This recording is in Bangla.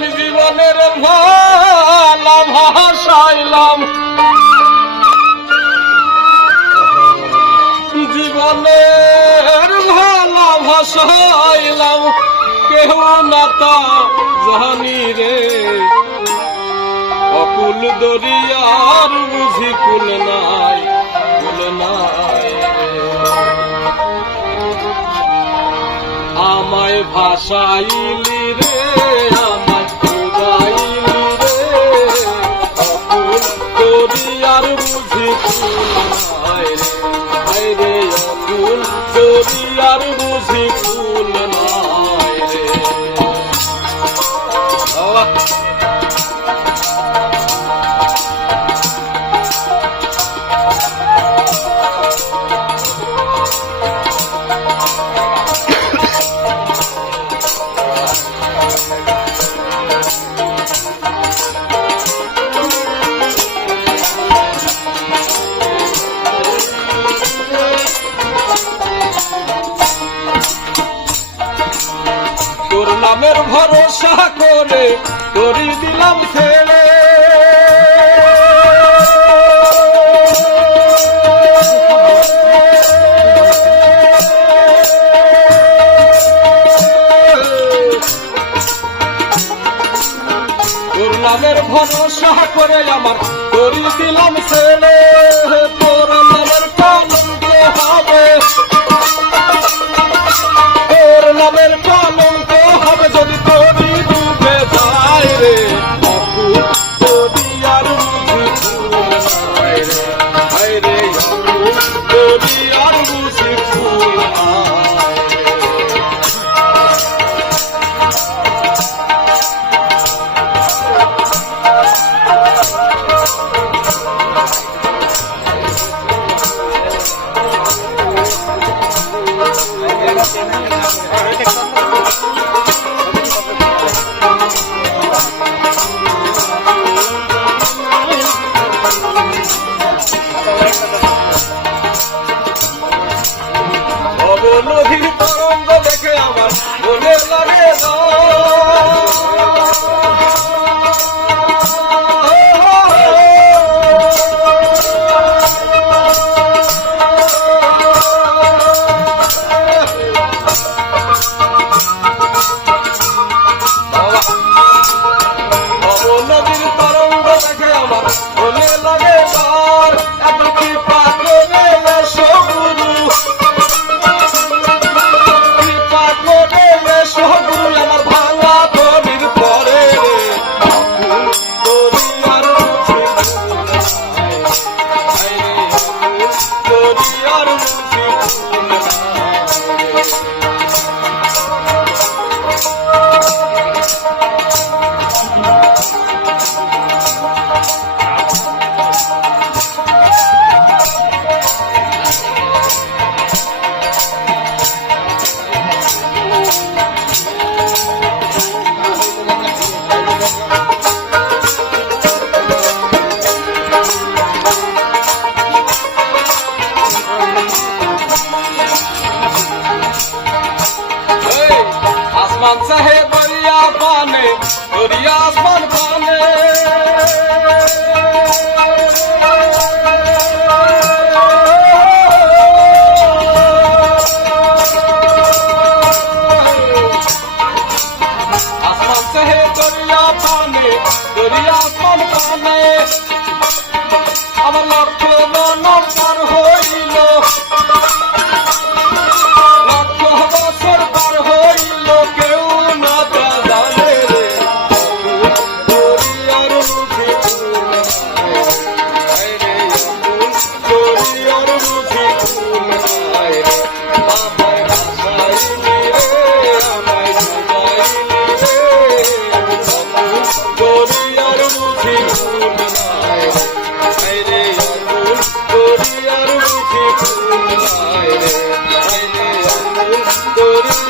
আমি জীবনের ভালা ভাসাইলাম। জীবনের ভালা ভাসাইলাম। কেহ না তা জানি রে। অকুল দরিয়ার বুঝি কুল নাই কুল নাই। আমায় ভাসাইলি রে। বুঝি নাই রে অকুল দরিয়ার বুঝি কুল নাই রে। নামের ভরসা করে, করি দিলাম তোর নামের ভরসা করে আমার, করি দিলাম ছেড়ে তোর নামের কলঙ্ক হবে অবনদীর আমার মনে লাগে দরিয়া পানে দরিয়া পানে চাহে দরিয়া পানে দরিয়া আসমান পানে আমার লক্ষ্য নম্বর হইল করি